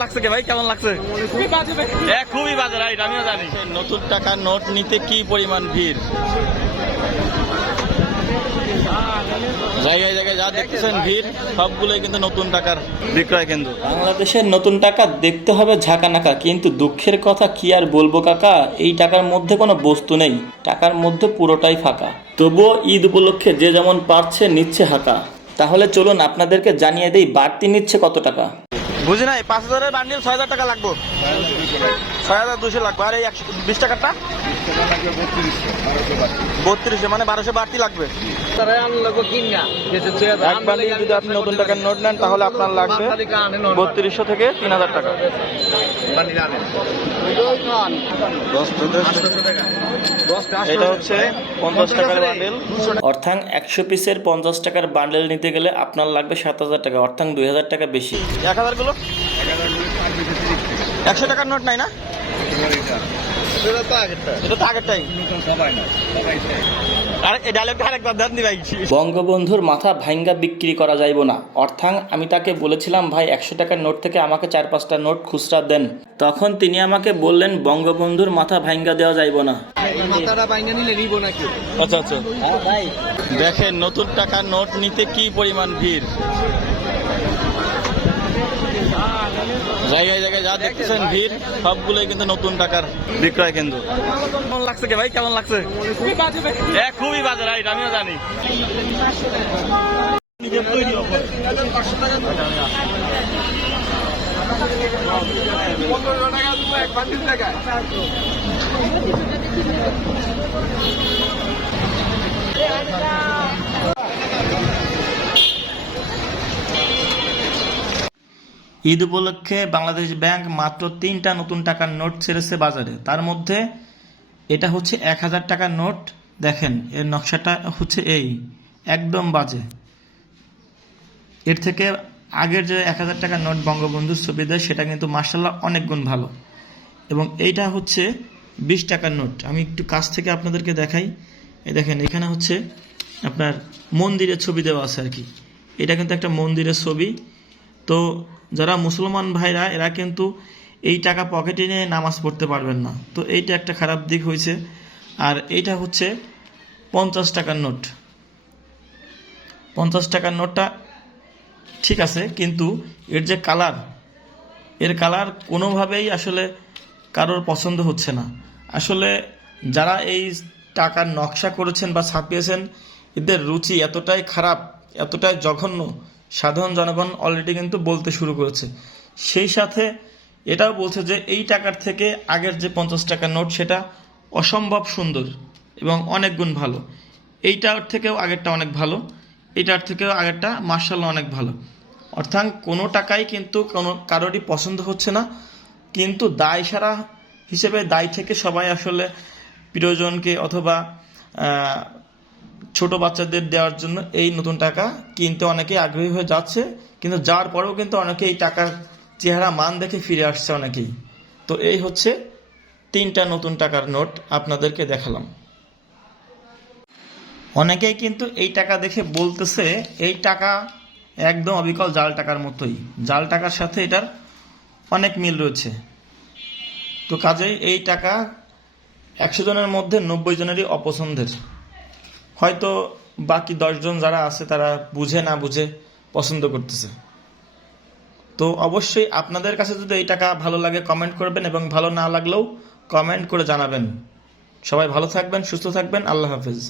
লাগছে কে ভাই? কেমন লাগছে? এ, খুবই বাজে রাইট আমিও জানি। নতুন টাকার নোট নিতে কি পরিমাণ ভিড়? জায়গায় জায়গায় যা দেখতেছেন ভিড় সবগুলোই কিন্তু নতুন টাকার বিক্রয় কেন্দ্র। বাংলাদেশের নতুন টাকা দেখতে হবে ঝাঁকানাকা কিন্তু দুঃখের কথা কি আর বলব কাকা? এই টাকার মধ্যে কোনো বস্তু নেই। টাকার মধ্যে পুরোটাই ফাঁকা। তবুও ঈদ উপলক্ষে যে যেমন পারছে নিচ্ছে হাঁকা। তাহলে চলুন আপনাদেরকে জানিয়ে দেই বাড়তি নিচ্ছে কত টাকা? বুঝি নাই পাঁচ হাজারের বান্ডিল ছয় হাজার টাকা লাগবো। ছয় হাজার দুশো লাগবে। আর এই একশো বিশ টাকাটা বত্রিশে মানে বারোশো বাড়তি লাগবে। এক বান্ডিল যদি আপনি নতুন টাকার নোট নেন তাহলে আপনার লাগবে বত্রিশশো থেকে তিন হাজার টাকা। এটা হচ্ছে পঞ্চাশ টাকার বান্ডিল অর্থাৎ একশো পিসের পঞ্চাশ টাকার বান্ডেল নিতে গেলে আপনার লাগবে সাত হাজার টাকা অর্থাৎ দুই হাজার টাকা বেশি। এক হাজারগুলো? একশো টাকার নোট নাই না? এটা তো আগেরটাই। আরে এই ডায়লগটা আরেকবার দেন দি ভাই বঙ্গবন্ধুর মাথা ভাঙ্গা বিক্রি করা যাইব না। অর্থাৎ আমি তাকে বলেছিলাম ভাই একশো টাকার নোট থেকে আমাকে চার পাঁচটা নোট খুচরা দেন। তখন তিনি আমাকে বললেন বঙ্গবন্ধুর মাথা ভাঙ্গা দেওয়া যাইব না। আচ্ছা আচ্ছা। দেখেন নতুন টাকার নোট নিতে কি পরিমাণ ভিড়? জায়গায় জায়গায় যা দেখতেছেন ভিড়, সবগুলোই কিন্তু নতুন টাকার বিক্রয় কেন্দ্র। কেমন লাগছে কে ভাই? কেমন লাগছে? খুবই বাজে রাইট, আমিও জানি। ঈদ উপলক্ষে বাংলাদেশ ব্যাংক মাত্র তিনটা নতুন টাকার নোট ছেড়েছে বাজারে। তার মধ্যে এটা হচ্ছে এক হাজার টাকার নোট। দেখেন, এর নকশাটা হচ্ছে এই, একদম বাজে। এর থেকে আগের যে এক হাজার টাকার নোট বঙ্গবন্ধুর ছবি দেয়, সেটা কিন্তু মার্শাল্লাহ অনেক গুণ ভালো। এবং এইটা হচ্ছে বিশ টাকার নোট। আমি একটু কাছ থেকে আপনাদেরকে দেখাই। এই দেখেন, এখানে হচ্ছে আপনার মন্দিরের ছবি দেওয়া আছে আর কি। এটা কিন্তু একটা মন্দিরের ছবি। তো যারা মুসলমান ভাইরা, এরা কিন্তু এই টাকা পকেটে নিয়ে নামাজ পড়তে পারবেন না। তো এইটা একটা খারাপ দিক হয়েছে। আর এইটা হচ্ছে পঞ্চাশ টাকার নোট। পঞ্চাশ টাকার নোটটা ঠিক আছে, কিন্তু এর যে কালার, এর কালার কোনোভাবেই আসলে কারোর পছন্দ হচ্ছে না। আসলে যারা এই টাকার নকশা করেছেন বা ছাপিয়েছেন, এদের রুচি এতটাই খারাপ, এতটাই জঘন্য সাধারণ জনগণ অলরেডি কিন্তু বলতে শুরু করেছে। সেই সাথে এটাও বলছে যে এই টাকার থেকে আগের যে পঞ্চাশ টাকার নোট সেটা অসম্ভব সুন্দর এবং অনেক গুণ ভালো। এইটার থেকেও আগেরটা অনেক ভালো, এটার থেকেও আগেরটা মার্শাল অনেক ভালো। অর্থাৎ কোনো টাকাই কিন্তু কোনো কারোরই পছন্দ হচ্ছে না, কিন্তু দায় সারা হিসেবে দায় থেকে সবাই আসলে প্রিয়জনকে অথবা ছোট বাচ্চাদের দেওয়ার জন্য এই নতুন টাকা কিনতে অনেকেই আগ্রহী হয়ে যাচ্ছে, কিন্তু যাওয়ার পরেও কিন্তু অনেকে এই টাকার চেহারা মান দেখে ফিরে আসছে অনেকেই। তো এই হচ্ছে তিনটা নতুন টাকার নোট আপনাদেরকে দেখালাম। অনেকেই কিন্তু এই টাকা দেখে বলতেছে, এই টাকা একদম অবিকল জাল টাকার মতোই। জাল টাকার সাথে এটার অনেক মিল রয়েছে। তো কাজেই এই টাকা একশো জনের মধ্যে নব্বই জনেরই অপছন্দের। হয়তো বাকি দশজন যারা আছে তারা বুঝে না বুঝে পছন্দ করতেছে। তো অবশ্যই আপনাদের কাছে যদি এই টাকা ভালো লাগে কমেন্ট করবেন এবং ভালো না লাগলেও কমেন্ট করে জানাবেন। সবাই ভালো থাকবেন, সুস্থ থাকবেন, আল্লাহ হাফিজ।